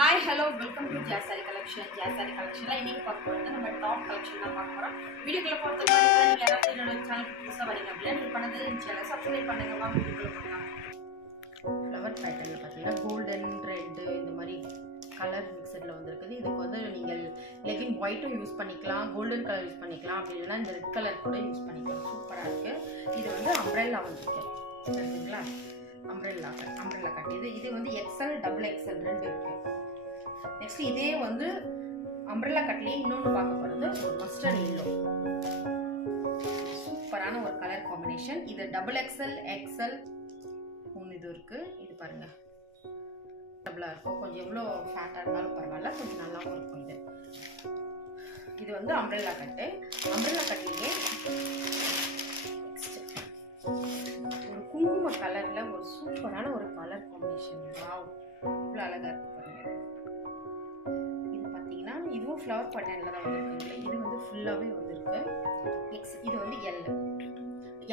Hi, hello, welcome to Jazz Saree Collection. Jazz Saree Collection la இன்னைக்கு பார்க்க போறது நம்ம டாப் கலெக்ஷன் தான் பார்க்க போறோம். வீடியோக்குள்ள போறதுக்கு முன்னாடி நீங்க யாராவது என்னோட சேனலுக்கு புதுசா வரீங்க அப்படினா நீங்க பண்ணது இந்த சேனலை சப்ஸ்கிரைப் பண்ணுங்க. வாங்க வீடியோக்குள்ள போலாம். ஃப்ளவர் பேட்டர்ன்ல பாத்தீங்கன்னா கோல்டன் ரெட் இந்த மாதிரி கலர் மிக்ஸ்ட்ல வந்திருக்குது. இதுக்கு வந்து நீங்க லெகின் ஒயிட்டும் யூஸ் பண்ணிக்கலாம், கோல்டன் கலர் யூஸ் பண்ணிக்கலாம், அப்படி இல்லனா இந்த ரெட் கலர் கூட யூஸ் பண்ணிக்கலாம். சூப்பரா இருக்கு. இது வந்து அம்ப்ரெல்லா வந்திருக்கு. சரிங்களா? Umbrella cut. இது வந்து XL டபுள் XL ரெண்டு இருக்கு. நெக்ஸ்ட் இதே வந்து அம்ப்ரெல்லா கட்லயே இன்னொன்று பார்க்க போறது ஒரு மஸ்டர்ட் எல்லோ. சூப்பரான ஒரு கலர் காம்பினேஷன். இது டபுள் XL XL மூணு இது இருக்கு. இது பாருங்க டபுளா இருக்கும். கொஞ்சம் எவ்வளோ ஃபேட்டா இருந்தாலும் பரவாயில்ல, கொஞ்சம் நல்லாவும் இருக்கும். இது வந்து அம்ப்ரெல்லா கட்டு. அம்ப்ரெல்லா கட்லயே ஒரு குங்கும கலர்ல ஒரு சூப்பரான ஒரு கலர் காம்பினேஷன். வாவ், இவ்வளோ அழகா இருக்கு பாருங்க. இது பாத்தீங்கன்னா இதுவும் ஃப்ளவர் பேட்டர்ன்ல தான் வந்திருக்கு. இது வந்து ஃபுல்லாவே வந்திருக்கு. இது வந்து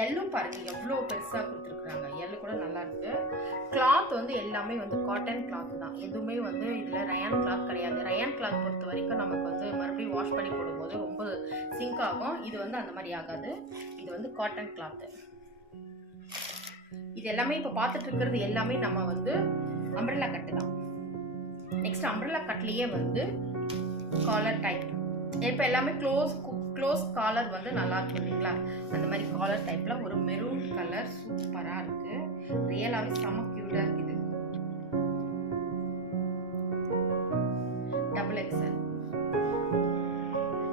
எல்லும் பாருங்க எவ்வளோ பெருசா கொடுத்துருக்காங்க. எல்லு கூட நல்லா இருக்கு. கிளாத் வந்து எல்லாமே வந்து காட்டன் கிளாத் தான். எதுவுமே வந்து இதுல ரயான் கிளாத் கிடையாது. ரயான் கிளாத் பொறுத்த வரைக்கும் நமக்கு வந்து மறுபடியும் வாஷ் பண்ணி போடும்போது ரொம்ப சிங்க் ஆகும். இது வந்து அந்த மாதிரி ஆகாது. இது வந்து காட்டன் கிளாத். இது எல்லாமே இப்ப பார்த்துட்டு இருக்கிறது எல்லாமே நம்ம வந்து அம்ப்ரெல்லா கட்டு தான். நெக்ஸ்ட் அம்ப்ரெல்லா கட்லயே வந்து காலர் டைப். இப்ப எல்லாமே க்ளோஸ் காலர் வந்து நல்லா இருக்கும் இல்லைங்களா? அந்த மாதிரி காலர் டைப்ல ஒரு மெரூன் கலர் சூப்பரா இருக்கு. ரியலாவே செம கியூட்டா இருக்குது. Double XL.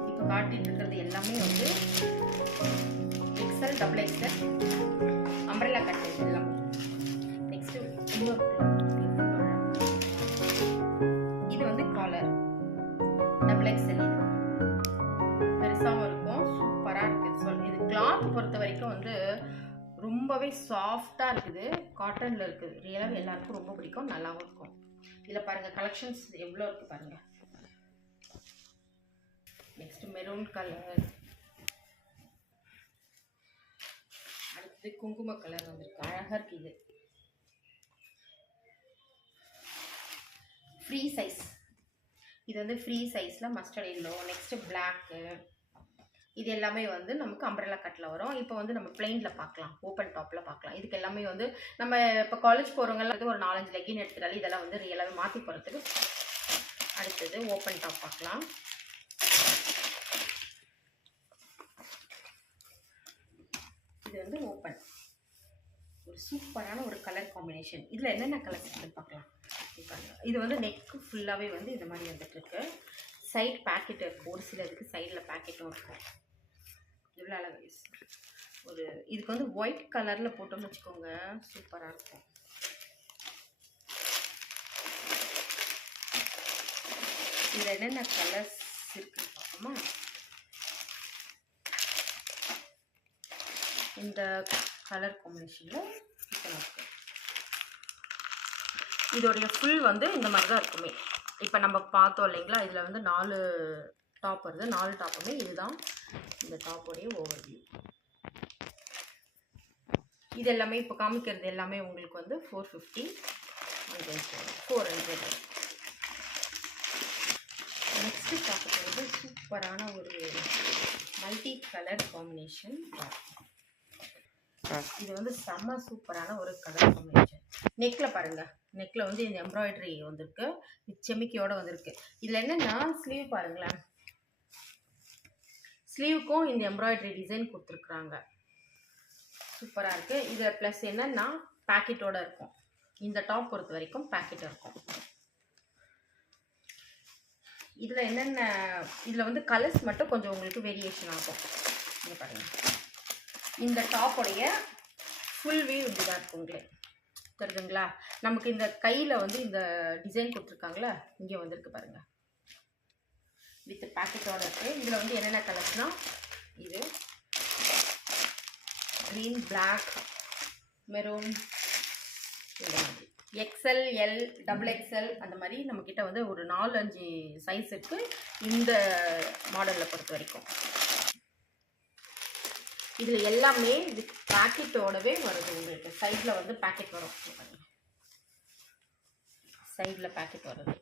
இப்ப காட்டிட்டு இருக்கிறது எல்லாமே வந்து XL double XL umbrella cut எல்லாம். நெக்ஸ்ட் இது வந்து காலர் டபுள் XL. பெருசாவும் இருக்கும், சூப்பரா இருக்கு. இது கிளாத் பொறுத்த வரைக்கும் வந்து ரொம்பவே சாஃப்டா இருக்குது. காட்டன்ல இருக்குது. ரியலாவே எல்லாருக்கும் ரொம்ப பிடிக்கும், நல்லாவும் இருக்கும். இதுல பாருங்க கலெக்ஷன்ஸ் எவ்வளவு இருக்கு பாருங்க. நெக்ஸ்ட் மெரூன் கலர், அடுத்து குங்கும கலர் வந்திருக்கு. அழகா இருக்கு. இது ஃப்ரீ சைஸ். இது வந்து ஃப்ரீ சைஸ்ல மஸ்டர்ட் எல்லோ. Next black. இது எல்லாமே வந்து நமக்கு அம்ப்ரெல்லா கட்ல வரும். இப்போ வந்து நம்ம பிளைன்ல பார்க்கலாம், ஓப்பன் டாப்ல பார்க்கலாம். இதுக்கு எல்லாமே வந்து நம்ம இப்போ காலேஜ் போறவங்க ஒரு 4-5 லெகின் எடுத்துட்டாலே இதெல்லாம் வந்து ரியலாவே மாத்தி போறதுக்கு. அடுத்தது ஓப்பன் டாப் பார்க்கலாம். இது வந்து ஓப்பன் ஒரு சூப்பரான ஒரு கலர் காம்பினேஷன். இதுல என்னென்ன கலர்ஸ் இருக்குன்னு பார்க்கலாம். இது வந்து நெக் ஃபுல்லாவே வந்து இந்த மாதிரி வந்துட்டு இருக்கு. சைட் பாக்கெட் இருக்கு. ஒரு சிலதுக்கு சைடுல பாக்கெட்டும் இருக்கும். இவ்வளோ அழகா ஒரு இதுக்கு வந்து ஒயிட் கலர்ல போட்டோம்னு வச்சுக்கோங்க, சூப்பரா இருக்கும். இதுல என்னென்ன கலர்ஸ் இருக்குன்னு பார்ப்போமா? இந்த கலர் காம்பினேஷன்ல இதோடைய ஃபுல் வந்து இந்த மாதிரி தான் இருக்குமே. இப்போ நம்ம பார்த்தோம் இல்லைங்களா? இதில் வந்து 4 டாப் வருது. 4 டாப்புமே இதுதான் இந்த டாப்போடைய ஓவர்வியூ. இது எல்லாமே இப்போ காமிக்கிறது எல்லாமே உங்களுக்கு வந்து 450 400. நெக்ஸ்ட் பார்க்க போகிறது சூப்பரான ஒரு மல்டி கலர் காம்பினேஷன். இது வந்து செம்ம சூப்பரான ஒரு கலர் காம்பினேஷன். நெக்ல பாருங்க, நெக்ல வந்து இந்த எம்ப்ராய்டரி வந்திருக்கு, செமிக்கியோட வந்திருக்கு. இதுல என்னன்னா ஸ்லீவ் பாருங்களேன், ஸ்லீவுக்கும் இந்த எம்ப்ராய்டரி டிசைன் கொடுத்துருக்குறாங்க. சூப்பரா இருக்கு. இது பிளஸ் என்னன்னா பாக்கெட்டோட இருக்கும். இந்த டாப் பொறுத்த வரைக்கும் பாக்கெட் இருக்கும். இதுல என்னென்ன, இதுல வந்து கலர்ஸ் மட்டும் கொஞ்சம் உங்களுக்கு வேரியேஷன் ஆகும். இங்க பாருங்க, இந்த டாப்போடைய ஃபுல் வியூ இப்படிதான் இருக்குங்களே, தெரியுதுங்களா? நமக்கு இந்த கையில வந்து இந்த டிசைன் கொடுத்துருக்காங்களா, இங்கே வந்திருக்கு பாருங்க, வித் பாக்கெட்டோட இருக்கு. இதுல வந்து என்னென்ன கலர்ஸ்னா இது கிரீன், பிளாக், மெரூன், இந்த மாதிரி XL L டபுள் XL அந்த மாதிரி நம்ம கிட்ட வந்து ஒரு 4-5 சைஸ் இருக்கு இந்த மாடல்ல பொறுத்த வரைக்கும். இதுல எல்லாமே வித் பாக்கெட்டோடவே வருது. உங்களுக்கு சைட்ல வந்து பாக்கெட் வரும். சைட்ல பாக்கெட் வருது.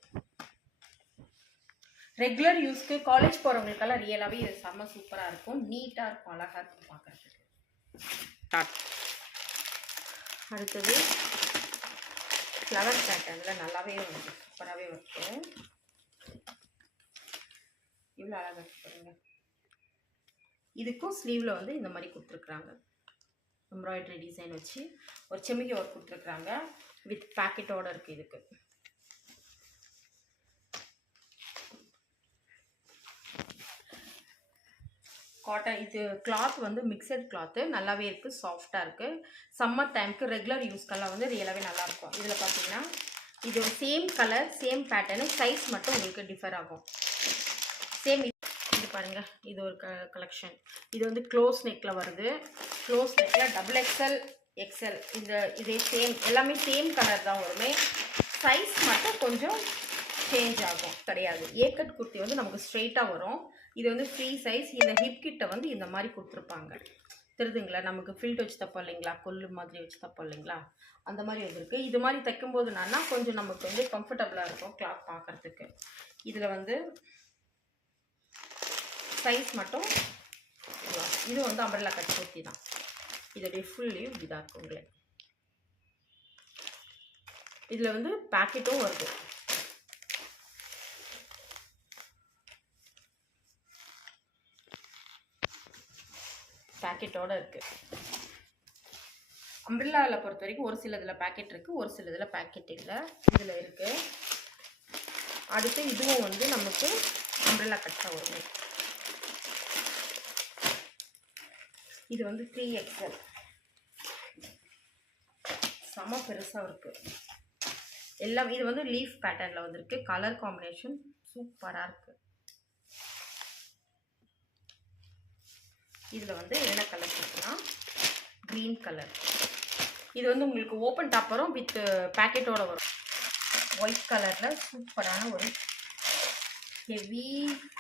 ரெகுலர் யூஸ்க்கு காலேஜ் போகிறவங்களுக்கெல்லாம் ரியலாகவே இது செம்ம சூப்பராக இருக்கும், நீட்டாக இருக்கும், அழகாக இருக்கும் பார்க்குறதுக்கு. அடுத்தது ஃப்ளவர் பேட்டர்னில் நல்லாவே வந்து சூப்பராகவே இருக்கும். இவ்வளோ அழகாக இருக்கு பாருங்க. இதுக்கும் ஸ்லீவில் வந்து இந்த மாதிரி கொடுத்துருக்குறாங்க, எம்ப்ராய்டரி டிசைன் வச்சு ஒரு செமிகி ஒர்க் கொடுத்துருக்குறாங்க. வித் பேக்கெட்டோடு இருக்குது. இதுக்கு காட்டன், இது கிளாத் வந்து மிக்சட் கிளாத்து, நல்லாவே இருக்குது, சாஃப்டாக இருக்குது. சம்மர் டைமுக்கு ரெகுலர் யூஸ்க்கெல்லாம் வந்து ரியலாகவே நல்லாயிருக்கும். இதில் பார்த்தீங்கன்னா இது same colour same pattern, size மட்டும் உங்களுக்கு டிஃபர் ஆகும். சேம் இது பாருங்கள், இது ஒரு கலெக்ஷன். இது வந்து க்ளோஸ் நெக்கில் வருது. க்ளோஸ் நெக்கில் XXL XL இதே சேம், எல்லாமே சேம் கலர் தான் வருமே, சைஸ் மட்டும் கொஞ்சம் சேஞ்ச் ஆகும். கிடையாது, ஏக்கட் குர்த்தி வந்து நமக்கு ஸ்ட்ரெயிட்டாக வரும். இது வந்து ஃப்ரீ சைஸ். இந்த ஹிப் கிட்ட வந்து இந்த மாதிரி கொடுத்துருப்பாங்க, தெரியுதுங்களா? நமக்கு ஃபில்ட் வச்சு தப்போம் இல்லைங்களா, கொல்லு மாதிரி வச்சு தப்போம் இல்லைங்களா, அந்த மாதிரி வந்துருக்கு. இது மாதிரி தைக்கும்போது என்னன்னா கொஞ்சம் நமக்கு வந்து கம்ஃபர்டபுளாக இருக்கும் கிளாத் பார்க்குறதுக்கு. இதில் வந்து சைஸ் மட்டும் இது வந்து அம்பர்லா கட் குர்த்தி தான். இதோடைய ஃபுல் லீவ் இதாக இருக்குங்களே. இதில் வந்து பேக்கெட்டும் வருது. பேக்கெட்டோடு இருக்குது. அம்ப்ரெல்லாவில் பொறுத்த வரைக்கும் ஒரு சில இதில் பேக்கெட் இருக்குது, ஒரு சில இதில் பேக்கெட் இல்லை. இதில் இருக்குது. அடுத்து இதுவும் வந்து நமக்கு அம்ப்ரெல்லா கட்டாக வரும். இது வந்து 3XL, செம பெருசாக இருக்குது எல்லாம். இது வந்து லீஃப் பேட்டர்னில் வந்துருக்கு. கலர் காம்பினேஷன் சூப்பராக இருக்குது. இதில் வந்து என்ன கலர் இருக்குன்னா க்ரீன் கலர். இது வந்து உங்களுக்கு ஓப்பன் டாப் வரும், வித் பேக்கெட்டோடு வரும். ஒயிட் கலரில் சூப்பரான ஒரு ஹெவி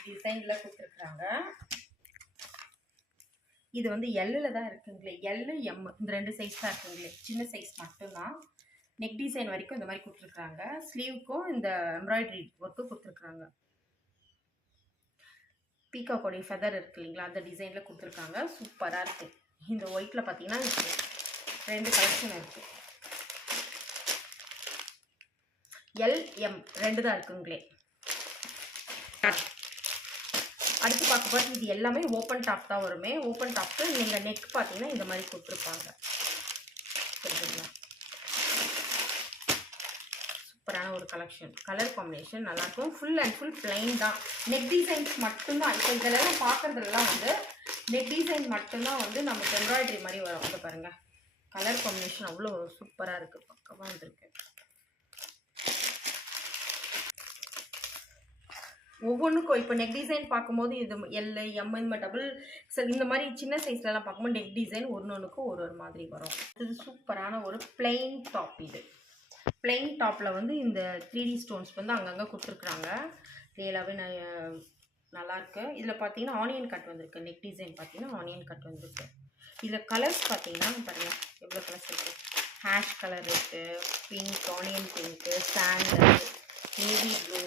டிசைனில் கொடுத்துருக்குறாங்க. இது வந்து எல்லில் தான் இருக்குங்களே, எல்லு எம் இந்த 2 சைஸ் தான் இருக்குங்களே, சின்ன சைஸ் மட்டும்தான். நெக் டிசைன் வரைக்கும் இந்த மாதிரி கொடுத்துருக்குறாங்க. ஸ்லீவுக்கும் இந்த எம்ப்ராய்டரி ஒர்க்கு கொடுத்துருக்குறாங்க. பீகாக்கோடைய ஃபெதர் இருக்கு இல்லைங்களா, அந்த டிசைனில் கொடுத்துருக்காங்க. சூப்பராக இருக்குது. இந்த ஒயிட்டில் பார்த்தீங்கன்னா 2 கலெக்ஷன் இருக்குது. LM 2 தான் இருக்குங்களே. அடுத்து பார்க்கும்போது இது எல்லாமே ஓப்பன் டாப் தான் வருமே. ஓப்பன் டாப்க்கு நீங்கள் நெக் பார்த்தீங்கன்னா இந்த மாதிரி கொடுத்துருப்பாங்க, சரிங்களா? சூப்பரான ஒரு கலெக்ஷன். கலர் காம்பினேஷன் நல்லாயிருக்கும். ஃபுல் அண்ட் ஃபுல் பிளைன் தான். நெக் டிசைன்ஸ் மட்டும்தான். இப்போ இதெல்லாம் பார்க்குறதுலாம் வந்து நெக் டிசைன் மட்டும்தான் வந்து நமக்கு எம்ப்ராய்டரி மாதிரி வரும். அதை பாருங்கள், கலர் காம்பினேஷன் அவ்வளோ சூப்பராக இருக்குது, பக்கமாக வந்துருக்கு. ஒவ்வொன்றுக்கும் இப்போ நெக் டிசைன் பார்க்கும்போது இது எல் எம் இந்த டபுள் இந்த மாதிரி சின்ன சைஸ்லலாம் பார்க்கும்போது நெக் டிசைன் ஒன்றுக்கும் ஒரு மாதிரி வரும். இது சூப்பரான ஒரு பிளெயின் டாப். இது பிளெயின் டாப்பில் வந்து இந்த 3D ஸ்டோன்ஸ் வந்து அங்கங்கே கொடுத்துருக்குறாங்க. ரியலாகவே நல்லாயிருக்கு. இதில் பார்த்தீங்கன்னா ஆனியன் கட் வந்திருக்கு. நெக் டிசைன் பார்த்தீங்கன்னா ஆனியன் கட் வந்திருக்கு. இதில் கலர்ஸ் பார்த்தீங்கன்னா பாருங்கள் எவ்வளோ கலர்ஸ் இருக்குது. ஹேஷ் கலர் இருக்குது, pink, onion pink, sandal, navy blue,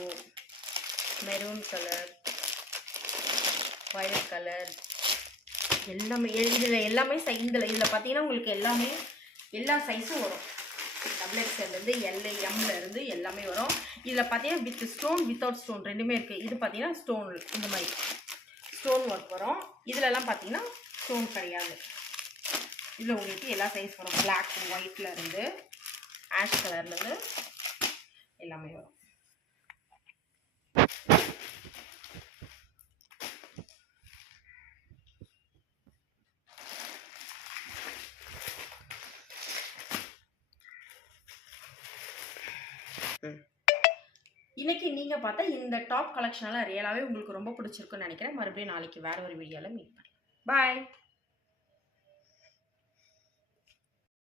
maroon colour, violet colour, எல்லாமே. இதில் எல்லாமே இதில் பார்த்தீங்கன்னா உங்களுக்கு எல்லாமே எல்லா சைஸும் வரும். XXLலேருந்து LMலேருந்து எல்லாமே வரும். இதில் பார்த்தீங்கன்னா வித் ஸ்டோன் வித்தவுட் ஸ்டோன் ரெண்டுமே இருக்குது. இது பார்த்தீங்கன்னா ஸ்டோன் இந்த மாதிரி ஸ்டோன் ஒர்க் வரும். இதிலலாம் பார்த்தீங்கன்னா ஸ்டோன் கிடையாது. இதில் உங்களுக்கு எல்லா சைஸ் வரும். பிளாக் ஒயிட்லேருந்து ஆஷ் கலர்லேருந்து எல்லாமே வரும். இன்னைக்கு நீங்கள் பார்த்தா இந்த டாப் கலெக்ஷனெல்லாம் ரியலாகவே உங்களுக்கு ரொம்ப பிடிச்சிருக்குன்னு நினைக்கிறேன். மறுபடியும் நாளைக்கு வேறு ஒரு வீடியோவில் மீட் பண்ணலாம். பாய்.